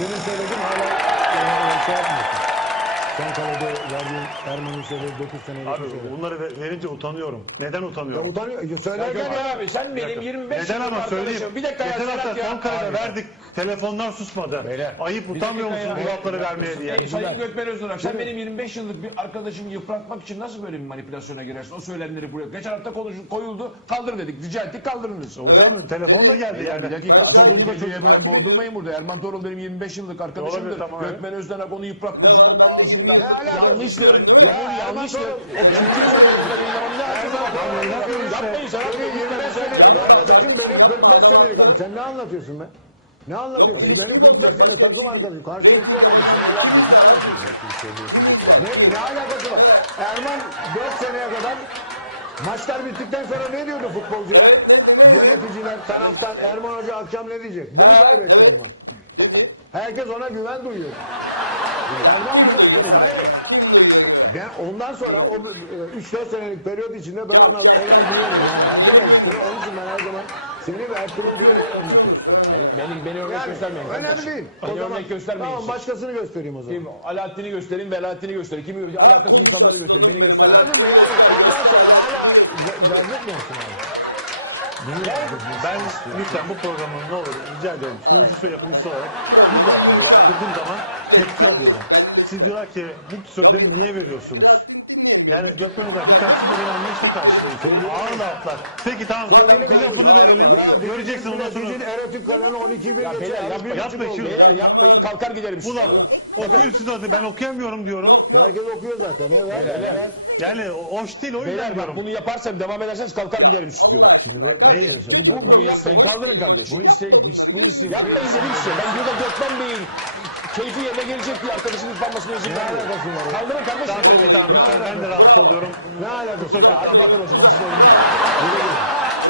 Demin söyledim hala e, şey yapmıyorsun. Sen kalede verdiğin Erman'ın söylediği 9 senelik Abi bir şey. bunları ve- verince utanıyorum. Neden Ya utanıyorum? utanıyor. Ya Söylerken ya. abi sen benim 25 Neden yıllık ama söyleyeyim. arkadaşım. Bir dakika ya Geçen hafta Serhat ya. Verdik. Telefonlar susmadı. Beyler, Ayıp utanmıyor dakika musun bu ya. lafları vermeye diye? Ey, Sayın Gökmen Özdurak sen benim 25 yıllık bir arkadaşımı yıpratmak için nasıl böyle bir manipülasyona girersin? O söylemleri buraya. Geçen hafta konuşup koyuldu. Kaldır dedik. Rica ettik kaldırınız. Hocam telefon da geldi yani. Bir dakika. Solunda Solunda çocuk. falan bordurmayın burada. Erman Torul benim 25 yıllık arkadaşımdır. Olabilir, tamam. Gökmen Özdenak onu yıpratmak için onun ağzından. Ne alakası? Yanlıştır. Ya Ya Erman yanlıştır. O çünkü ne acaba? Yapmayın Serhat Bey. Senin 25 senelik Ya. arkadaşın benim 45 senelik arkadaşım. Sen ne anlatıyorsun be? Ne anlatıyorsun? Benim 45 sene takım arkadaşım. Karşılıklı oynadık senelerce. Ne anlatıyorsun? Ne, ne alakası var? Erman 4 seneye kadar maçlar bittikten sonra ne diyordu futbolcular? Yöneticiler, taraftar, Erman Hoca akşam ne diyecek? Bunu kaybetti Erman. Herkes ona güven duyuyor. Erman bunu... Ben ondan sonra o 3-4 senelik periyot içinde ben ona ona güveniyorum yani. Hakem herif. Onun için ben her zaman seni ve Ertuğrul Dile'yi örnek gösteriyorum. Beni, beni, beni örnek Yani göstermeyin. önemli kardeşim. değil. Beni örnek göstermeyin. Tamam başkasını göstereyim o zaman. Kim? Alaaddin'i gösterin, Velahattin'i gösterin. Kimi alakasız insanları gösterin. Beni göstermeyin. Anladın mı yani? Ondan sonra hala yazık mı olsun abi? Ben lütfen bu programın ne olur rica ederim sunucusu ve yapımcısı olarak bu lafları yardırdığım zaman tepki alıyorum. Siz diyorlar ki bu sözleri niye veriyorsunuz? Yani Gökmen Hocam bir tanesini de beni anlayışla karşılayın. Ağır laflar. Peki tamam Sevgili bir lafını verelim. Ya Göreceksin ondan sonra. Dijin erotik kanalı 12 bin Ya geçer. beyler Ya yapmayın. yapmayın oldu. şunu. Beyler yapmayın. Kalkar giderim Bu laf. Okuyun siz de ben okuyamıyorum diyorum. Ya Herkes okuyor zaten. Ne ver, Beyler, ver. Yani hoş değil o yüzden Beyler bak diyorum. bunu yaparsam devam ederseniz kalkar giderim stüdyodan. Şimdi böyle, Neyi? bu, bu, bunu yapmayın. Kaldırın kardeşim. Bu isteği, bu, bu isteği. Yapmayın dedim size. Ben burada Gökmen Bey'in keyfi yerine gelecek diye arkadaşımın yıpranmasına izin vermiyorum. Kaldırın kardeşim. Tamam tamam lütfen ben de rahatsız oluyorum. Ne alakası? Çok Hadi bakın o zaman siz oynayın.